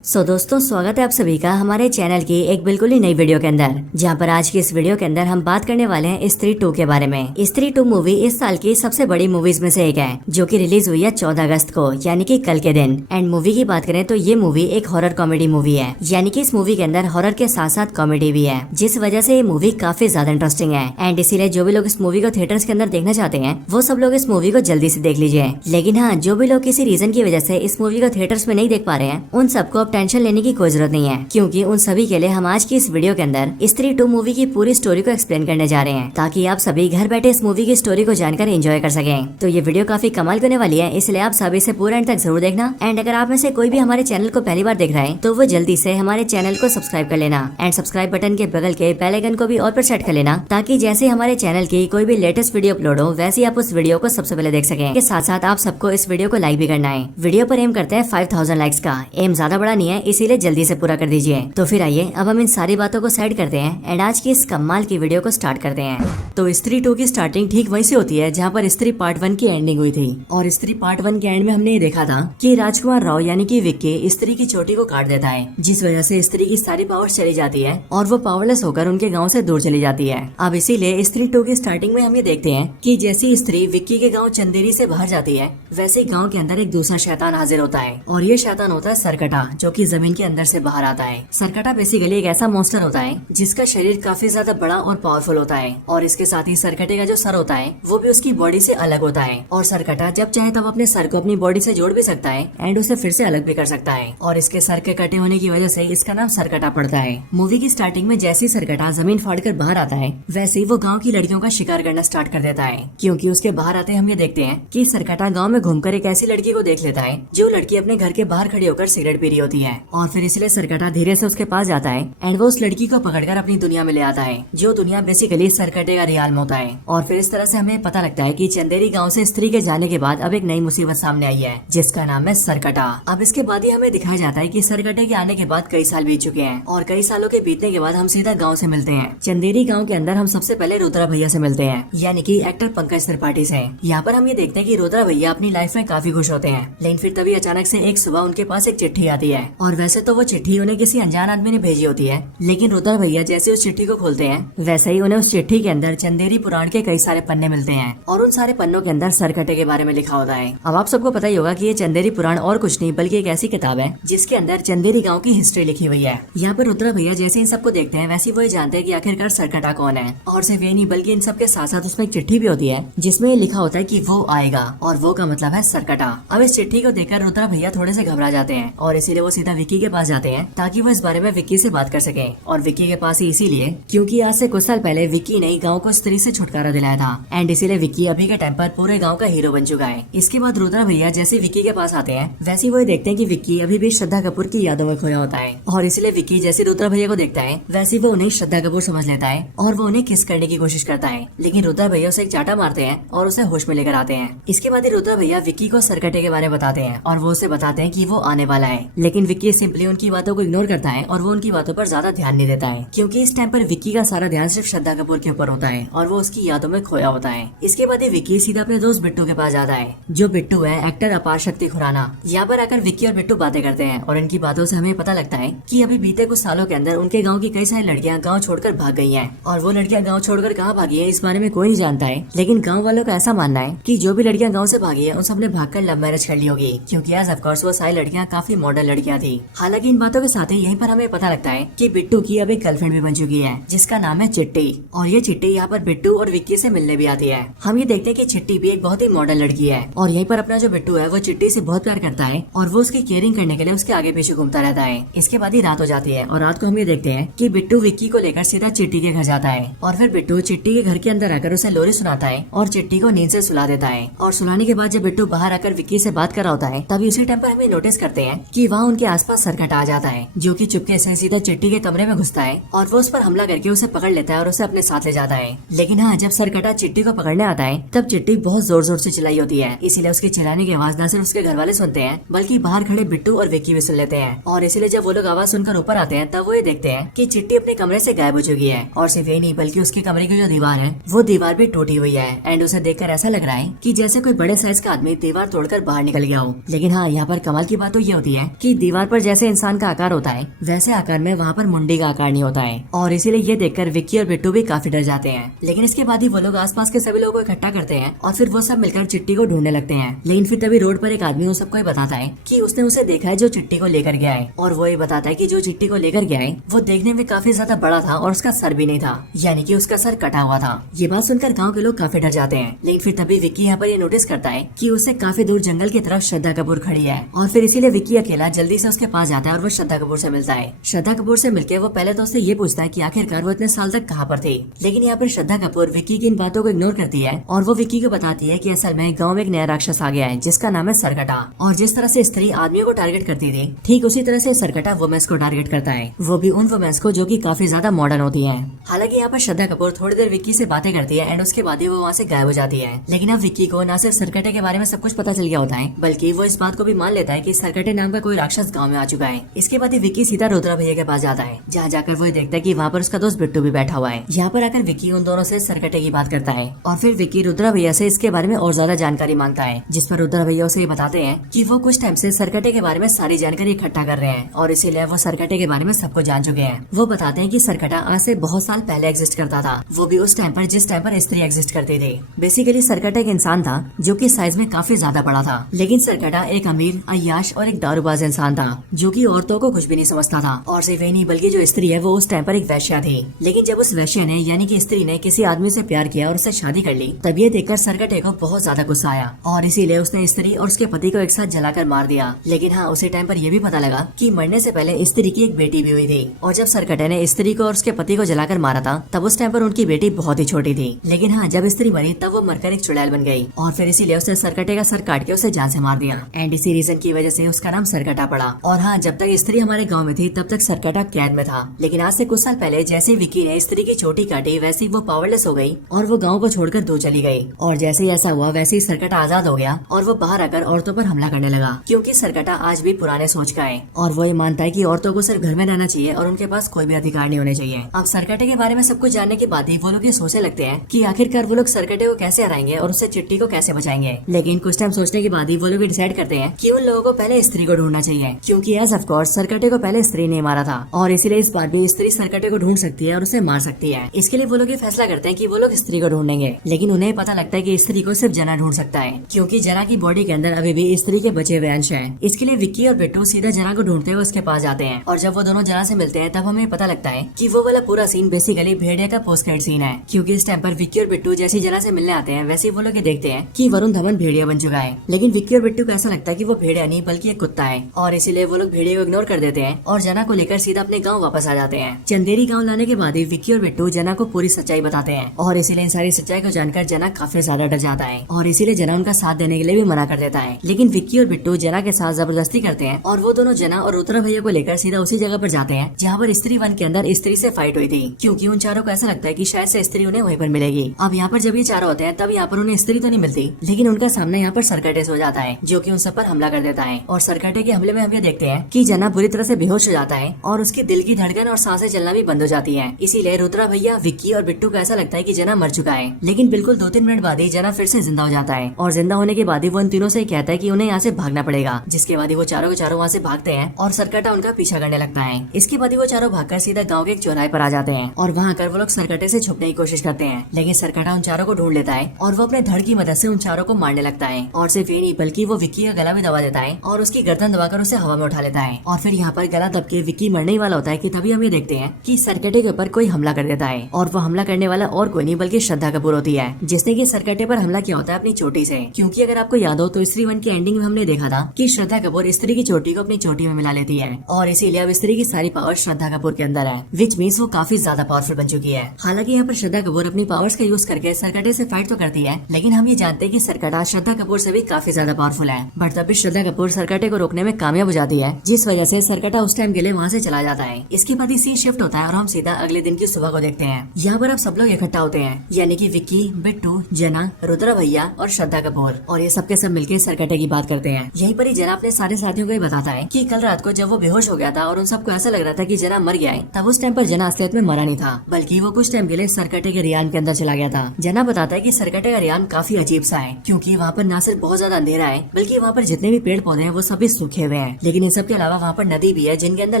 दोस्तों स्वागत है आप सभी का हमारे चैनल की एक बिल्कुल ही नई वीडियो के अंदर, जहां पर आज की इस वीडियो के अंदर हम बात करने वाले हैं स्त्री 2 के बारे में। स्त्री 2 मूवी इस साल की सबसे बड़ी मूवीज में से एक है, जो कि रिलीज हुई है 14 अगस्त को, यानी कि कल के दिन। एंड मूवी की बात करें तो ये मूवी एक हॉरर कॉमेडी मूवी है, यानी कि इस मूवी के अंदर हॉरर के साथ साथ कॉमेडी भी है, जिस वजह से ये मूवी काफी ज्यादा इंटरेस्टिंग है। एंड इसीलिए जो भी लोग इस मूवी को थिएटर्स के अंदर देखना चाहते हैं वो सब लोग इस मूवी को जल्दी से देख लीजिए। लेकिन हाँ, जो भी लोग किसी रीजन की वजह से इस मूवी को थिएटर्स में नहीं देख पा रहे हैं, उन सबको अब टेंशन लेने की जरूरत नहीं है, क्योंकि उन सभी के लिए हम आज की इस वीडियो के अंदर स्त्री 2 मूवी की पूरी स्टोरी को एक्सप्लेन करने जा रहे हैं, ताकि आप सभी घर बैठे इस मूवी की स्टोरी को जानकर एंजॉय कर सकें। तो ये वीडियो काफी कमाल होने वाली है, इसलिए आप सभी से पूरा एंड तक जरूर देखना। एंड अगर आप में से कोई भी हमारे चैनल को पहली बार देख रहा है तो वो जल्दी से हमारे चैनल को सब्सक्राइब कर लेना एंड सब्सक्राइब बटन के बगल के बेल आइकन को भी ऑल पर सेट कर लेना, ताकि जैसे हमारे चैनल की कोई भी लेटेस्ट वीडियो अपलोड हो वैसे आप उस वीडियो को सबसे पहले देख सकें। के साथ साथ आप सबको इस वीडियो को लाइक भी करना है। वीडियो पर एम करते हैं 5000 लाइक्स का। एम ज्यादा बड़ा नहीं है, इसीलिए जल्दी से पूरा कर दीजिए। तो फिर आइए अब हम इन सारी बातों को साइड करते हैं एंड आज की इस कमाल की वीडियो को स्टार्ट करते हैं। तो स्त्री 2 की स्टार्टिंग ठीक वहीं से होती है जहां पर स्त्री पार्ट 1 की एंडिंग हुई थी। और स्त्री पार्ट 1 के एंड में हमने ये देखा था कि राजकुमार राव यानी कि विक्की स्त्री की चोटी को काट देता है, जिस वजह से स्त्री की सारी पावर्स चली जाती है और वो पावरलेस होकर उनके गाँव से दूर चली जाती है। अब इसीलिए स्त्री 2 की स्टार्टिंग में हम ये देखते हैं कि जैसी स्त्री विक्की के गाँव चंदेरी से बाहर जाती है, वैसे गाँव के अंदर एक दूसरा शैतान हाजिर होता है। और ये शैतान होता है सरकटा, जो की जमीन के अंदर से बाहर आता है। सरकटा बेसिकली एक ऐसा मॉन्स्टर होता है जिसका शरीर काफी ज्यादा बड़ा और पावरफुल होता है, और इसके साथ ही सरकटे का जो सर होता है वो भी उसकी बॉडी से अलग होता है। और सरकटा जब चाहे तब अपने सर को अपनी बॉडी से जोड़ भी सकता है एंड उसे फिर से अलग भी कर सकता है। और इसके सर के कटे होने की वजह से इसका नाम सरकटा पड़ता है। मूवी की स्टार्टिंग में जैसे ही सरकटा जमीन फाड़कर बाहर आता है, वैसे ही वो गाँव की लड़कियों का शिकार करना स्टार्ट कर देता है। क्योंकि उसके बाहर आते हम ये देखते हैं कि सरकटा गाँव में घूमकर एक ऐसी लड़की को देख लेता है जो लड़की अपने घर के बाहर खड़ी होकर सिगरेट पी रही होती है। और फिर इसलिए सरकटा धीरे से उसके पास जाता है एंड वो उस लड़की को पकड़कर अपनी दुनिया में ले आता है, जो दुनिया बेसिकली सरकटे का रियाल होता है। और फिर इस तरह से हमें पता लगता है कि चंदेरी गांव से स्त्री के जाने के बाद अब एक नई मुसीबत सामने आई है, जिसका नाम है सरकटा। अब इसके बाद ही हमें दिखाया जाता है कि सरकटे के आने के बाद कई साल बीत चुके हैं, और कई सालों के बीतने के बाद हम सीधा गाँव से मिलते हैं। चंदेरी गाँव के अंदर हम सबसे पहले रुद्रा भैया से मिलते हैं, यानी कि एक्टर पंकज त्रिपाठी से। यहाँ पर हम ये देखते हैं कि रुद्रा भैया अपनी लाइफ में काफी खुश होते हैं, लेकिन फिर तभी अचानक से एक सुबह उनके पास एक चिट्ठी आती है। और वैसे तो वो चिट्ठी उन्हें किसी अनजान आदमी ने भेजी होती है, लेकिन रुद्रा भैया जैसे उस चिट्ठी को खोलते हैं वैसे ही उन्हें उस चिट्ठी के अंदर चंदेरी पुराण के कई सारे पन्ने मिलते हैं, और उन सारे पन्नों के अंदर सरकटे के बारे में लिखा होता है। अब आप सबको पता ही होगा कि ये चंदेरी पुराण और कुछ नहीं बल्कि एक ऐसी किताब है जिसके अंदर चंदेरी गांव की हिस्ट्री लिखी हुई है। यहाँ पर रुद्रा भैया जैसे इन सबको देखते हैं वैसे वो ये जानते हैं कि आखिरकार सरकटा कौन है। और सिर्फ ये नहीं बल्कि इन सबके साथ साथ उसमें एक चिट्ठी भी होती है जिसमें लिखा होता है कि वो आएगा, और वो का मतलब है सरकटा। अब इस चिट्ठी को देखकर रुद्रा भैया थोड़े से घबरा जाते हैं, और इसीलिए वो सीधा विक्की के पास जाते हैं ताकि वो इस बारे में विक्की से बात कर सके। और विक्की के पास ही इसीलिए क्योंकि आज से कुछ साल पहले विक्की ने गांव को स्त्री से छुटकारा दिलाया था, एंड इसीलिए विक्की अभी के टाइम पर पूरे गांव का हीरो बन चुका है। इसके बाद रुद्रा भैया जैसे विक्की के पास आते हैं वैसे वो देखते हैं कि विक्की अभी भी श्रद्धा कपूर की यादों में खोया होता है, और इसलिए विक्की जैसे रुद्रा भैया को देखता है वैसे वो उन्हें श्रद्धा कपूर समझ लेता है और वो उन्हें किस करने की कोशिश करता है। लेकिन रुद्रा भैया उसे एक चाटा मारते हैं और उसे होश में लेकर आते हैं। इसके बाद रुद्रा भैया विक्की को सरकटे के बारे में बताते हैं, और वो उसे बताते हैं कि वो आने वाला है। लेकिन विक्की सिंपली उनकी बातों को इग्नोर करता है और वो उनकी बातों पर ज्यादा ध्यान नहीं देता है, क्योंकि इस टाइम पर विक्की का सारा ध्यान सिर्फ श्रद्धा कपूर के ऊपर होता है और वो उसकी यादों में खोया होता है। इसके बाद विक्की सीधा अपने दोस्त बिट्टू के पास जाता है, जो बिट्टू है एक्टर अपार शक्ति खुराना। यहाँ पर आकर विक्की और बिट्टू बातें करते हैं, और इनकी बातों से हमें पता लगता है कि अभी बीते कुछ सालों के अंदर उनके गाँव की कई सारी लड़कियाँ गाँव छोड़कर भाग गई है। और वो लड़कियाँ गाँव छोड़कर कहाँ भागी है इस बारे में कोई नहीं जानता है, लेकिन गाँव वालों का ऐसा मानना है कि जो भी लड़कियाँ गाँव से भागी है उन सबने भागकर लव मैरिज कर ली होगी, क्योंकि आज ऑफकोर्स वो सारी लड़कियाँ काफी मॉडर्न लड़कियाँ थी। हालांकि इन बातों के साथ ही यहीं पर हमें पता लगता है कि बिट्टू की अब एक गर्लफ्रेंड भी बन चुकी है, जिसका नाम है चिट्टी। और ये चिट्टी यहाँ पर बिट्टू और विक्की से मिलने भी आती है। हम ये देखते हैं कि चिट्टी भी एक बहुत ही मॉडर्न लड़की है, और यहीं पर अपना जो बिट्टू है वो चिट्टी से बहुत प्यार करता है, और वो उसकी केयरिंग करने के लिए उसके आगे पीछे घूमता रहता है। इसके बाद ही रात हो जाती है, और रात को हम ये देखते हैं कि बिट्टू विक्की को लेकर सीधा चिट्टी के घर जाता है, और फिर बिट्टू चिट्टी के घर के अंदर आकर उसे लोरी सुनाता है और चिट्टी को नींद से सुला देता है। और सुलाने के बाद जब बिट्टू बाहर आकर विक्की से बात कर रहा होता है, तभी उसी टाइम पर हमें नोटिस करते हैं कि वहाँ उनके आसपास सरकटा आ जाता है, जो कि चुपके से सीधा चिट्टी के कमरे में घुसता है और वो उस पर हमला करके उसे पकड़ लेता है और उसे अपने साथ ले जाता है। लेकिन हाँ, जब सरकटा चिट्टी को पकड़ने आता है तब चिट्टी बहुत जोर जोर से चिल्लाई होती है, इसीलिए उसके चिल्लाने की आवाज न सिर्फ उसके घर वाले सुनते हैं बल्कि बाहर खड़े बिट्टू और विक्की भी सुन लेते हैं। और इसीलिए जब वो लोग आवाज सुनकर ऊपर आते हैं तब वो ये देखते हैं कि चिट्टी अपने कमरे से गायब हो चुकी है। और सिर्फ यही नहीं बल्कि उसके कमरे की जो दीवार है वो दीवार भी टूटी हुई है, एंड उसे देखकर ऐसा लग रहा है कि जैसे कोई बड़े साइज का आदमी दीवार तोड़कर बाहर निकल गया हो। लेकिन हाँ, यहाँ पर कमाल की बात तो ये होती है कि दीवार पर जैसे इंसान का आकार होता है वैसे आकार में वहाँ पर मुंडी का आकार नहीं होता है, और इसीलिए ये देखकर विक्की और बिट्टू भी काफी डर जाते हैं। लेकिन इसके बाद ही वो लोग आसपास के सभी लोगों को इकट्ठा करते हैं और फिर वो सब मिलकर चिट्टी को ढूंढने लगते हैं। लेकिन फिर तभी रोड पर एक आदमी उन सबको बताता है कि उसने उसे देखा है जो चिट्टी को लेकर गया है, और वो ये बताता है कि जो चिट्टी को लेकर गया है वो देखने में काफी ज्यादा बड़ा था और उसका सर भी नहीं था, यानी कि उसका सर कटा हुआ था। ये बात सुनकर गाँव के लोग काफी डर जाते हैं। लेकिन फिर तभी विक्की यहाँ पर ये नोटिस करता है कि उससे काफी दूर जंगल की तरफ श्रद्धा कपूर खड़ी है, और फिर इसीलिए विक्की अकेला जल्दी से उसके पास जाता है और वो श्रद्धा कपूर से मिलता है। श्रद्धा कपूर से मिलकर वो पहले तो उससे ये पूछता है कि आखिरकार वो इतने साल तक कहाँ पर थी। लेकिन यहाँ पर श्रद्धा कपूर विक्की की इन बातों को इग्नोर करती है और वो विक्की को बताती है कि असल में गांव में एक नया राक्षस आ गया है जिसका नाम है सरकटा, और जिस तरह से स्त्री आदमियों को टारगेट करती थी ठीक उसी तरह से सरकटा वुमेन्स को टारगेट करता है, वो भी उन वुमेन्स को जो कि काफी ज्यादा मॉडर्न होती हैं। हालांकि यहाँ पर श्रद्धा कपूर थोड़ी देर विक्की से बातें करती है एंड उसके बाद ही वो वहाँ से गायब हो जाती है। लेकिन अब विक्की को न सिर्फ सरकटे के बारे में सब कुछ पता चल गया होता है बल्कि वो इस बात को भी मान लेता है कि सरकटे नाम का कोई राक्षस गाँव में आ चुका है। इसके बाद ही विक्की सीधा रुद्रा भैया के पास जाता है, जहाँ जाकर वो देखता है कि वहाँ पर उसका दोस्त बिट्टू भी बैठा हुआ है। यहाँ पर आकर विक्की उन दोनों से सरकटे की बात करता है और फिर विक्की रुद्रा भैया से इसके बारे में और ज्यादा जानकारी मांगता है, जिस पर रुद्रा भैया उसे बताते हैं कि वो कुछ टाइम से सरकटे के बारे में सारी जानकारी इकट्ठा कर रहे हैं और इसीलिए वो सरकटे के बारे में सबको जान चुके हैं। वो बताते हैं कि सरकटा आज से बहुत साल पहले एग्जिस्ट करता था, वो भी उस टाइम पर जिस टाइम पर स्त्री एग्जिस्ट करती थी। बेसिकली सरकटा एक इंसान था जो कि साइज में काफी ज्यादा बड़ा था, लेकिन सरकटा एक अमीर, अय्याश और एक दारूबाज इंसान था जो कि औरतों को कुछ भी नहीं समझता था। और सिर्फ वही नहीं बल्कि जो स्त्री है वो उस टाइम पर एक वैश्या थी। लेकिन जब उस वैश्या ने यानी कि स्त्री ने किसी आदमी से प्यार किया और उससे शादी कर ली, तब ये देखकर सरकटे को बहुत ज्यादा गुस्सा आया और इसीलिए उसने स्त्री और उसके पति को एक साथ जलाकर मार दिया। लेकिन हाँ, उसी टाइम पर यह भी पता लगा कि मरने से पहले स्त्री की एक बेटी भी हुई थी, और जब सरकटे ने स्त्री को और उसके पति को जलाकर मारा था तब उस टाइम पर उनकी बेटी बहुत ही छोटी थी। लेकिन हाँ, जब स्त्री मरी तब वो मरकर एक चुड़ैल बन गई और फिर इसीलिए उसने सरकटे का सर काट के उसे जान से मार दिया एंड इसी रीजन की वजह से उसका नाम सरकटा पड़ा। और हाँ, जब तक स्त्री हमारे गाँव में थी तब तक सरकटा कैद में था। लेकिन आज से कुछ साल पहले जैसे विक्की ने स्त्री की चोटी काटी वैसे ही वो पावरलेस हो गई और वो गाँव को छोड़कर दूर चली गई। और जैसे ही ऐसा हुआ वैसे ही सरकटा आजाद हो गया और वो बाहर आकर औरतों पर हमला करने लगा, क्योंकि सरकटा आज भी पुराने सोच का है और वो ये मानता है कि औरतों को सिर्फ घर में रहना चाहिए और उनके पास कोई भी अधिकार नहीं होने चाहिए। अब सरकटे के बारे में सब कुछ जानने के बाद ही वो लोग ये सोचने लगते हैं कि आखिरकार वो लोग सरकटे को कैसे हराएंगे और उससे चिट्टी को कैसे बचाएंगे। लेकिन कुछ टाइम सोचने के बाद ही वो लोग डिसाइड करते हैं कि उन लोगों को पहले स्त्री को ढूंढना चाहिए, क्योंकि एज ऑफ कोर्स सरकटे को पहले स्त्री ने मारा था और इसीलिए इस बार भी स्त्री सरकटे को ढूंढ सकती है और उसे मार सकती है। इसके लिए वो लोग ये फैसला करते हैं कि वो लोग स्त्री को ढूंढेंगे। लेकिन उन्हें पता लगता है कि स्त्री को सिर्फ जना ढूंढ सकता है, क्योंकि जना की बॉडी के अंदर अभी भी स्त्री के बचे हुए अंश हैं। इसके लिए विक्की और बिट्टू सीधा जना को ढूंढते हुए उसके पास जाते हैं और जब वो दोनों जना से मिलते हैं तब हमें पता लगता है कि वो वाला पूरा सीन बेसिकली भेड़िया का पोस्ट क्रेडिट सीन है, क्योंकि इस टाइम पर विक्की और बिट्टू जैसी जना से मिलने आते हैं वैसे वो लोग ये देखते हैं कि वरुण धवन भेड़िया बन चुका है। लेकिन विक्की और बिट्टू को ऐसा लगता है कि वो भेड़िया नहीं बल्कि एक कुत्ता है और इसीलिए वो लोग भेड़िया को इग्नोर कर देते हैं और जना को लेकर सीधा अपने गाँव वापस आ जाते हैं। चंदेरी गाँव लाने के बाद ही विक्की और बिट्टू जना को पूरी सच्चाई बताते हैं और इसीलिए इन सारी सच्चाई को जानकर जना काफी ज्यादा डर जाता है और इसीलिए जना उनका साथ देने के लिए भी मना कर देता है। लेकिन विक्की और बिट्टू जना के साथ जबरदस्ती करते हैं और वो दोनों जना और रुद्रा भैया को लेकर सीधा उसी जगह पर जाते हैं जहाँ पर स्त्री वन के अंदर स्त्री से फाइट हुई थी, क्योंकि उन चारों को ऐसा लगता है कि शायद से स्त्री उन्हें वहीं पर मिलेगी। अब यहाँ पर जब ये चारों होते हैं तब यहाँ पर उन्हें स्त्री तो नहीं मिलती, लेकिन उनका सामना यहाँ पर सरकटे से हो जाता है जो कि उन सब पर हमला कर देता है। और सरकटे के हमले में हम ये देखते हैं कि जना बुरी तरह से बेहोश हो जाता है और उसकी दिल की धड़कन और सांसें चलना भी बंद हो जाती है। इसीलिए रुद्रा भैया, विक्की और बिट्टू को ऐसा लगता है कि जना मर चुका है। लेकिन बिल्कुल 2-3 मिनट बाद ही जना फिर से जिंदा हो जाता है और जिंदा होने के बाद ही वो इन तीनों से कहता है कि उन्हें यहाँ से भागना पड़ेगा, जिसके बाद ही वो चारों के चारों वहाँ से भागते हैं और सरकटा उनका पीछा करने लगता है। इसके बाद ही वो चारों भागकर सीधा गाँव के एक चौराहे पर आ जाते हैं और वहाँ कर वो लोग सरकटे से छुपने की कोशिश करते हैं। लेकिन सरकटा उन चारों को ढूंढ लेता है और वो अपने धड़ की मदद से उन चारों को मारने लगता है। और सिर्फ ये नहीं बल्कि वो विक्की का गला भी दबा देता है और उसकी गर्दन दबाकर उसे हवा में उठा लेता है। और फिर यहाँ पर गला दब के विक्की मरने ही वाला होता है कि तभी हम ये देखते हैं कि सरकटे के ऊपर कोई हमला कर देता है और वो हमला करने वाला और कोई नहीं बल्कि श्रद्धा कपूर होती है, जिसने कि सरकटे पर हमला किया होता है अपनी चोटी से। क्योंकि अगर आपको याद हो तो स्त्री वन की एंडिंग में हमने देखा था कि श्रद्धा कपूर स्त्री की चोटी को अपनी चोटी में मिला लेती है और इसीलिए अब स्त्री की सारी पावर श्रद्धा कपूर के अंदर है, विच मीन्स वो काफी ज्यादा पावरफुल बन चुकी है। हालांकि यहाँ पर श्रद्धा कपूर अपनी पावर्स का यूज करके सरकटे से फाइट तो करती है, लेकिन हम ये जानते हैं कि सरकटा श्रद्धा कपूर से भी काफी ज्यादा पावरफुल है। बट तब भी श्रद्धा कपूर सरकटे को रोकने में कामयाब हो जाती है, जिस वजह से सरकटा उस टाइम के लिए वहाँ से चला जाता है। इसके बाद ही सीन शिफ्ट होता है और हम सीधा अगले दिन की सुबह को देखते हैं। यहाँ पर अब सब लोग इकट्ठा होते हैं, यानी कि विक्की, बिट्टू, जना, रुद्रा भैया और श्रद्धा कपूर, और ये सबके सब मिलकर सरकटे की बात करते हैं। यहीं पर ही जना अपने सारे साथियों को बताता है कि कल रात को जब वो बेहोश हो गया था और उन सबको ऐसा लग रहा था कि जना मर गया है, तब उस टाइम पर जना असलियत में मरा नहीं था, बल्कि वो कुछ टाइम के लिए सरकटे के रियान के अंदर चला गया था। जना बताता है कि सरकटे का रियान काफी अजीब सा है, क्योंकि वहाँ पर न सिर्फ बहुत ज्यादा अंधेरा है बल्कि वहाँ पर जितने भी पेड़ पौधे हैं वो सभी सूखे हुए हैं लेकिन इन सब के अलावा वहाँ पर नदी भी है जिनके अंदर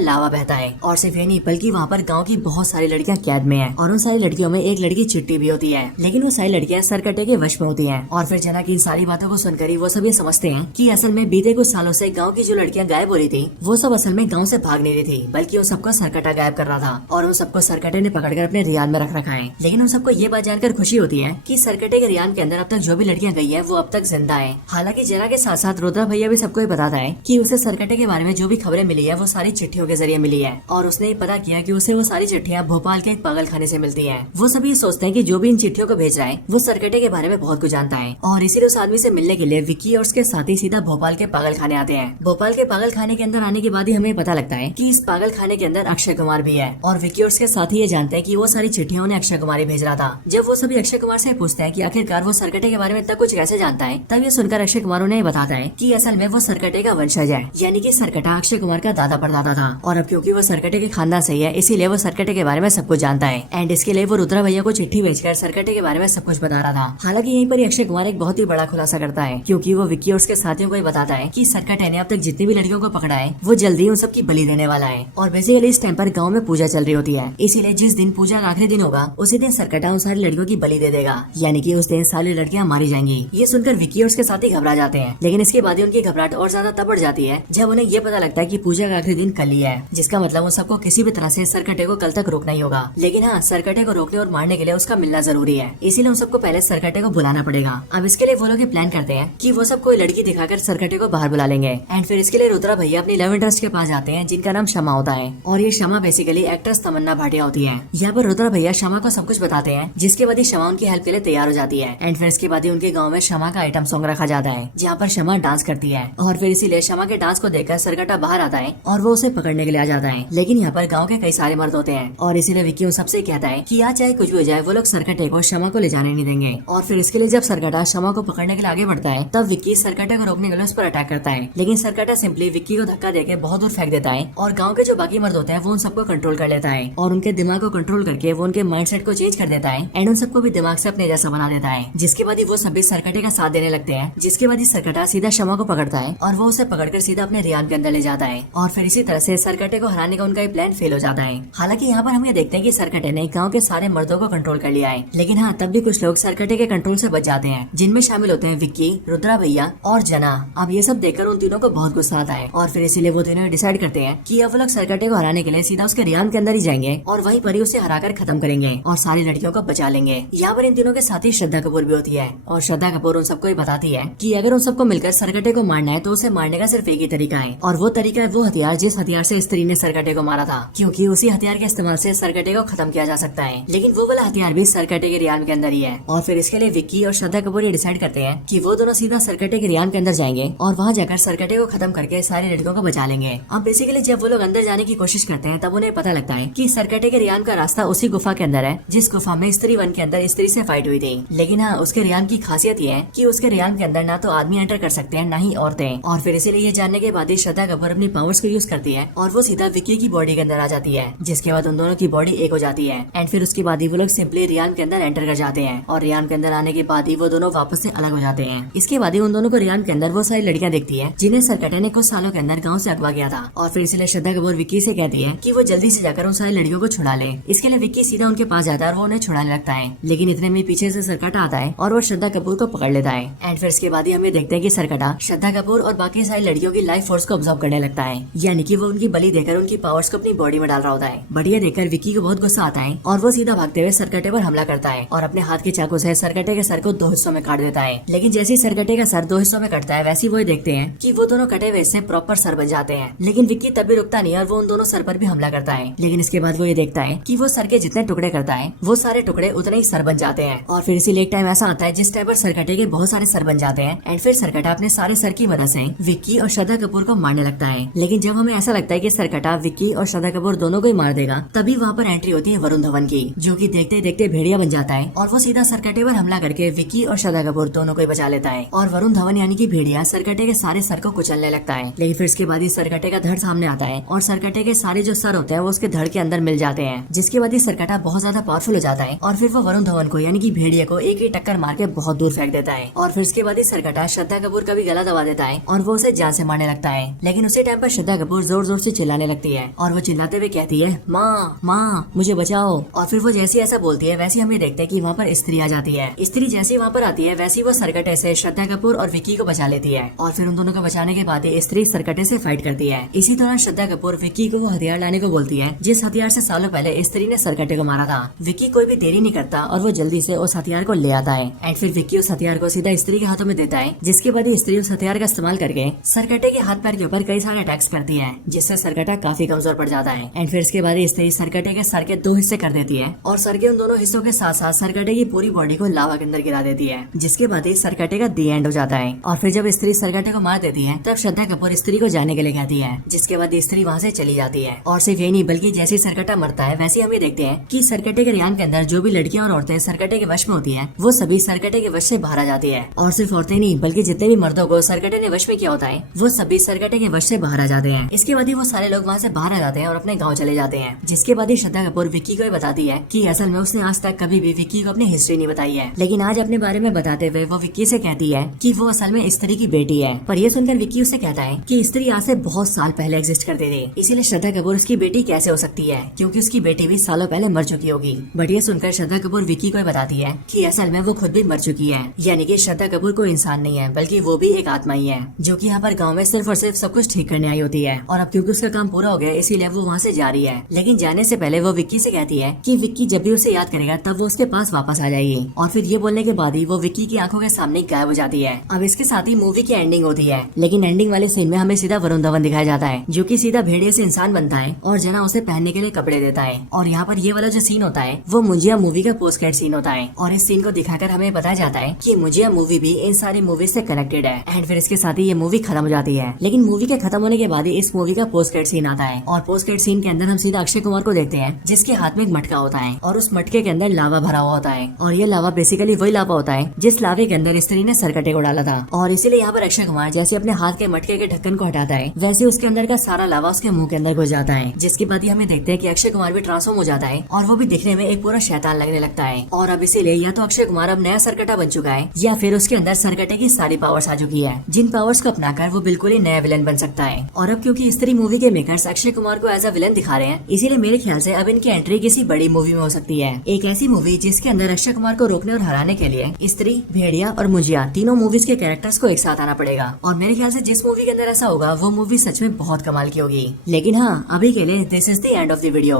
लावा बहता है। और सिर्फ ये नहीं बल्कि वहाँ पर गाँव की बहुत सारी लड़कियाँ कैद में है और उन सारी लड़कियों में एक लड़की चिट्टी भी होती है, लेकिन वो सारी लड़कियाँ सरकटे के वश में होती है। और फिर जना की इन सारी बातों को सुनकर वो सब ये समझते हैं कि असल में बीते कुछ सालों से गाँव की जो लड़कियाँ गायब हो रही थी वो सब असल में गाँव से भाग नहीं रही थी, बल्कि उन सबको सरकटा गायब कर रहा था और उन सबको सरकटे ने पकड़कर अपने रियान में रख रखा है। लेकिन उन सबको ये बात जानकर खुशी होती है कि सरकटे के रियान के अंदर अब तक जो भी लड़कियां गई है वो अब तक जिंदा है। हालांकि जना के साथ साथ रुद्रा भैया भी सबको ये बताता है कि उसे सरकटे के बारे में जो भी खबरें मिली है वो सारी चिट्ठियों के जरिए मिली है और उसने ये पता किया कि उसे वो सारी चिट्ठियां भोपाल के एक पागल खाने से मिलती है। वो सभी सोचते हैं कि जो भी इन चिट्ठियों को भेज रहा है वो सरकटे के बारे में बहुत कुछ जानता है और इसीलिए उस आदमी से मिलने के लिए विक्की और उसके साथी सीधा भोपाल के पागल खाने आते हैं। भोपाल के पागल खाने के अंदर आने के बाद ही हमें पता लगता है कि इस पागल खाने के अंदर अक्षय कुमार भी है और विक्की और उसके साथी ये जानते हैं कि वो सारी चिट्ठियां उन्हें अक्षय कुमार ही भेज रहा था। जब वो सभी अक्षय कुमार से पूछते हैं कि आखिरकार वो सरकटे के बारे में इतना कुछ कैसे जानता है, तब ये सुनकर अक्षय कुमार उन्हें बताता है कि असल में वो सरकटे का वंशज है, यानी कि सरकटा अक्षय कुमार का दादा परदादा था और अब क्योंकि वो सरकटे के खानदान से ही है इसीलिए वो सरकटे के बारे में सब कुछ जानता है। एंड इसके लिए वो रुद्रा भैया को चिट्ठी भेजकर सरकटे के बारे में सब कुछ बता रहा था। हालांकि यहीं पर अक्षय कुमार एक बहुत ही बड़ा खुलासा करता है क्योंकि वो विक्की और उसके साथियों को ही बताता है कि सरकटे ने अब तक जितनी भी लड़कियों को पकड़ा है वो जल्दी उन सब की बलि देने वाला है। और बेसिकली इस टाइम पर गाँव में पूजा चल रही होती है, इसीलिए जिस दिन पूजा का आखिरी दिन होगा उसी दिन सरकटा उन सारी लड़कियों की बलि दे देगा, यानी कि उस दिन सारी लड़कियां मारी जाएंगी। ये सुनकर विक्की और उसके साथी घबरा जाते हैं, लेकिन इसके बाद उनकी घबराहट और ज्यादा तब बढ़ जाती है जब उन्हें ये पता लगता है कि पूजा का आखिरी दिन कल ही है, जिसका मतलब उन सबको किसी भी तरह से सरकटे को कल तक रोकना ही होगा। लेकिन हाँ, सरकटे को रोकने और मारने के लिए उसका मिलना जरूरी है, इसीलिए उन सबको पहले सरकटे को बुलाना पड़ेगा। अब इसके लिए वो लोग प्लान करते हैं कि वो सब कोई लड़की दिखाकर सरकटे को बाहर बुला लेंगे। एंड फिर इसके लिए रुद्रा भैया अपनी लव इंटरेस्ट के पास जाते हैं जिनका नाम शमा होता है और ये शमा बेसिकली एक्ट्रेस तमन्ना भाटिया होती है। यहाँ पर रुद्रा भैया शमा को सब कुछ बताते हैं, जिसके बाद शमा उनकी हेल्प के लिए तैयार हो जाती है। एंड फिर इसके बाद उनके गाँव में शमा का आइटम सॉन्ग रखा जाता है जहाँ पर शमा डांस करती है और फिर इसीलिए शमा के डांस को देखकर सरकटा बाहर आता है और वो उसे पकड़ने के लिए आ जाता है। लेकिन यहाँ पर गाँव के कई सारे मर्द होते हैं और इसीलिए विक्की उन सबसे कहता है कि आज चाहे कुछ भी हो जाए वो लोग सरकटे को शमा को ले जाने नहीं देंगे। और फिर इसके लिए जब सरकटा शमा को पकड़ने के लिए आगे बढ़ता है तब विक्की सरकटे को रोकने के लिए उस पर अटैक करता है, लेकिन सरकटा सिंपली विक्की को धक्का देकर बहुत दूर फेंक देता है और गाँव के जो बाकी मर्द होते हैं वो उन सबको कंट्रोल कर लेता है और उनके दिमाग को कंट्रोल करके वो उनके माइंडसेट को चेंज कर देता है एंड उन सबको भी दिमाग से अपने जैसा बना देता है। जिसके बाद वो सभी सरकटे का साथ देने लगते हैं, जिसके बाद सरकटा सीधा शमा को पकड़ता है और वो उसे पकड़कर सीधा अपने रियान के अंदर ले जाता है और फिर इसी तरह से सरकटे को हराने का उनका ये प्लान फेल हो जाता है। हालांकि यहाँ पर हम ये देखते हैं कि सरकटे ने गाँव के सारे मर्दों को कंट्रोल कर लिया है, लेकिन हाँ तब भी कुछ लोग सरकटे के कंट्रोल से बच जाते हैं, जिनमें शामिल होते हैं विक्की, रुद्रा भैया और जना। अब ये सब देखकर उन तीनों को बहुत गुस्सा आता है और फिर इसीलिए वो तीनों डिसाइड करते हैं कि अब वो लोग सरकटे को हराने के लिए सीधा उसके रियान के अंदर ही जाएंगे और वहीं पर ही उसे हराकर खत्म करेंगे और सारी लड़कियों को बचा लेंगे। यहाँ पर इन तीनों के साथ ही श्रद्धा कपूर भी होती है और श्रद्धा कपूर उन सबको बताती है कि अगर उन सबको मिलकर सरकटे को मारना है तो उसे मारने का सिर्फ एक ही तरीका है और वो तरीका है वो हथियार जिस हथियार से स्त्री ने सरकटे को मारा था, क्योंकि उसी हथियार के इस्तेमाल से सरकटे को खत्म किया जा सकता है। लेकिन वो वाला हथियार भी सरकटे के रियान के अंदर ही है और फिर इसके लिए विक्की और श्रद्धा कपूर ये डिसाइड करते हैं कि वो दोनों सीधा सरकटे के रियान के अंदर जाएंगे और वहाँ जाकर सरकटे को खत्म करके सारी लड़कियों को बचा लेंगे। अब बेसिकली जब वो लोग अंदर जाने की कोशिश करते हैं तब उन्हें पता लगता है कि सरकटे के रियान का रास्ता उसी गुफा के अंदर है जिस गुफा में स्त्री वन के अंदर स्त्री से फाइट हुई थी। लेकिन हाँ, उसके रियान की खासियत ये है कि उसके रियान के अंदर ना तो आदमी एंटर कर सकते हैं ना ही औरतें। और फिर इसीलिए ये जानने के बाद ही श्रद्धा कपूर अपनी पावर्स को यूज करती है और वो सीधा विक्की की बॉडी के अंदर आ जाती है, जिसके बाद उन दोनों की बॉडी एक हो जाती है। एंड फिर उसके बाद ही वो लोग सिंपली रियान के अंदर एंटर कर जाते हैं और रियान के अंदर आने के बाद ही वो दोनों वापस से अलग हो जाते हैं। इसके बाद ही उन दोनों को रियान के अंदर वो सारी लड़कियां दिखती है जिन्हें सरकटे ने कुछ सालों के अंदर गाँव से अगवा किया था और फिर इसलिए श्रद्धा कपूर विक्की से कहती है कि वो जल्दी से जाकर उन सारी लड़कियों को छुड़ा ले। इसके लिए विक्की सीधा उनके पास जाता है और वो उन्हें छुड़ाने लगता है, लेकिन इतने में पीछे से सरकटा आता है और वो श्रद्धा कपूर को पकड़ लेता है। एंड फिर इसके बाद ही हमें देखते हैं कि सरकटा श्रद्धा कपूर और बाकी सारी लड़कियों की लाइफ फोर्स को ऑब्जर्व करने लगता है, यानी कि वो उनकी बलि देकर उनकी पावर्स को अपनी बॉडी में डाल रहा होता है। बढ़िया देखकर विक्की को बहुत गुस्सा आता है और वो सीधा भागते हुए सरकटे पर हमला करता है और अपने हाथ के चाकू से सरकटे के सर को 2 हिस्सों में काट देता है। लेकिन जैसे ही सरकटे का सर 2 हिस्सों में कटता है वैसे वो देखते हैं कि वो दोनों कटे हुए हिस्से प्रॉपर सर बन जाते हैं। लेकिन विक्की तब भी रुकता नहीं और वो उन दोनों सर पर भी हमला करता है। लेकिन इसके बाद वो ये देखता है कि वो सर के जितने टुकड़े करता है वो सारे टुकड़े उतने ही सर बन जाते हैं। और फिर इसीलिए एक टाइम ऐसा आता है जिस टाइम पर सरकटे के बहुत सारे सर बन जाते हैं एंड फिर सरकटा अपने सारे सर की मदद से विक्की और श्रद्धा कपूर को मारने लगता है। लेकिन जब हमें ऐसा लगता है कि सरकटा विक्की और श्रद्धा कपूर दोनों को ही मार देगा, तभी वहाँ पर एंट्री होती है वरुण धवन की, जो कि देखते देखते भेड़िया बन जाता है और वो सीधा सरकटे पर हमला करके विक्की और श्रद्धा कपूर दोनों को ही बचा लेता है। और वरुण धवन यानी कि भेड़िया सरकटे के सारे सर को कुचलने लगता है। लेकिन फिर इसके बाद ही सरकटे का धड़ सामने आता है और सरकटे के सारे जो सर होते हैं वो उसके धड़ के अंदर मिल जाते हैं, जिसके बाद ही सरकटा बहुत ज्यादा पावरफुल हो जाता है और फिर वो वरुण धवन को यानी कि भेड़िया को एक ही टक्कर मार के बहुत दूर फेंक देता है। और फिर इसके बाद ही सरकटा श्रद्धा कपूर का भी गला दबा देता है और वो उसे जान से मारने लगता लगता है। लेकिन उसी टाइम पर श्रद्धा कपूर जोर जोर से चिल्लाने लगती है और वो चिल्लाते हुए कहती है, माँ माँ मुझे बचाओ। और फिर वो जैसी ऐसा बोलती है वैसे हमें देखते हैं कि वहाँ पर स्त्री आ जाती है। स्त्री जैसे वहाँ पर आती है वैसी वो सरकटे से श्रद्धा कपूर और विक्की को बचा लेती है और फिर उन दोनों को बचाने के बाद स्त्री सरकटे से फाइट करती है। इसी दौरान श्रद्धा कपूर विक्की को वो हथियार लाने को बोलती है जिस हथियार से सालों पहले स्त्री ने सरकटे को मारा था। विक्की कोई भी देरी नहीं करता और वो जल्दी से उस हथियार को ले आता है एंड फिर विक्की उस हथियार को सीधा स्त्री के हाथों में देता है, जिसके बाद स्त्री उस हथियार का इस्तेमाल करके सरकटे के हाथ पैर के ऊपर कई सारे अटैक्स करती है जिससे सरकटा काफी कमजोर पड़ जाता है। एंड फिर इसके बाद स्त्री सरकटे के सर के 2 हिस्से कर देती है और सर के उन दोनों हिस्सों के साथ साथ सरकटे की पूरी बॉडी को लावा के अंदर गिरा देती है, जिसके बाद ही सरकटे का दी एंड हो जाता है। और फिर जब स्त्री सरकटे को मार देती है तब श्रद्धा कपूर स्त्री को जाने के लिए कहती है, जिसके बाद स्त्री वहाँ से चली जाती है। और सिर्फ यही नहीं बल्कि जैसे ही सरकटा मरता है वैसे हम ये देखते हैं कि सरकटे के रियान के अंदर जो भी लड़कियां और औरतें सरकटे के वश में होती हैं वो सभी सरकटे के वश से बाहर आ जाती है। और सिर्फ औरतें नहीं बल्कि जितने भी मर्दों को सरकटे ने वश में किया होता है वो सभी सरकटे के वश से बाहर आ जाते हैं। इसके बाद ही वो सारे लोग वहाँ से बाहर आ जाते हैं और अपने गाँव चले जाते हैं। जिसके बाद ही श्रद्धा कपूर विक्की को बताती है कि असल में उसने आज तक कभी भी विक्की को अपनी हिस्ट्री नहीं बताई है, लेकिन आज अपने बारे में बताते हुए वो विक्की से कहती है कि वो असल में स्त्री की बेटी है। पर ये सुनकर विक्की उससे कहता है कि स्त्री आज से बहुत साल पहले एग्जिस्ट करती थी, इसीलिए श्रद्धा कपूर उसकी बेटी कैसे हो सकती है क्योंकि उसकी बेटी भी सालों पहले मर चुकी होगी। बट ये सुनकर श्रद्धा कपूर विक्की को बताती है कि असल में वो खुद भी मर चुकी है, यानी कि श्रद्धा कपूर कोई इंसान नहीं है बल्कि वो भी एक आत्मा ही है जो कि यहाँ पर गांव में सिर्फ और सिर्फ सब कुछ ठीक करने आई होती है। और अब क्योंकि उसका काम पूरा हो गया इसीलिए वो वहाँ से जा रही है, लेकिन जाने से पहले वो विक्की से कहती है कि विक्की जब भी उसे याद करेगा तब वो उसके पास वापस आ जाएगी। और फिर ये बोलने के बाद ही वो विक्की की आंखों के सामने गायब हो जाती है। अब इसके साथ ही मूवी की एंडिंग होती है, लेकिन एंडिंग वाले सीन में हमें सीधा वरुण धवन दिखाया जाता है जो कि सीधा भेड़िए से इंसान बनता है और जना उसे पहनने के लिए कपड़े देता है। और यहाँ पर ये वाला जो सीन होता है वो मुंजिया मूवी का पोस्ट क्रेडिट सीन होता है और इस सीन को दिखाकर हमें बताया जाता है कि मुंजिया मूवी भी इन सारी मूवीज से कनेक्टेड है। एंड फिर इसके साथ ही ये मूवी खत्म हो जाती है, लेकिन मूवी के खत्म होने के बाद ही इस मूवी का पोस्ट क्रेडिट सीन आता है और पोस्ट क्रेडिट सीन के अंदर हम सीधा अक्षय कुमार को देखते हैं जिसके हाथ में एक मटका होता है और उस मटके के अंदर लावा भरा हुआ होता है और ये लावा बेसिकली वही लावा होता है जिस लावे के अंदर स्त्री ने सरकटे को डाला था। और इसीलिए यहाँ पर अक्षय कुमार जैसे अपने हाथ के मटके के ढक्कन को हटाता है वैसे उसके अंदर का सारा लावा उसके मुंह के अंदर घुस जाता है, जिसके बाद ही हमें देखते हैं कि अक्षय कुमार भी ट्रांसफॉर्म हो जाता है और वो भी दिखने में एक पूरा शैतान लगने लगता है। और अब इसीलिए या तो अक्षय कुमार अब नया सरकटा बन चुका है या फिर उसके अंदर सरकटे की सारी पावर्स आ चुकी है, जिन पावर्स को अपनाकर वो बिल्कुल ही नया विलन बन सकता है। और अब क्योंकि स्त्री मूवी के मेकर्स अक्षय कुमार को एज अ विलन दिखा रहे हैं इसीलिए मेरे ख्याल से अब इनकी एंट्री किसी बड़ी मूवी में हो सकती है, एक ऐसी मूवी जिसके अंदर अक्षय कुमार को रोकने और हराने के लिए स्त्री, भेड़िया और मुंजिया तीनों मूवीज के कैरेक्टर्स को एक साथ आना पड़ेगा। और मेरे ख्याल से जिस मूवी के अंदर ऐसा होगा वो मूवी सच में बहुत कमाल की होगी। लेकिन हाँ, अभी के लिए this is the end of the video.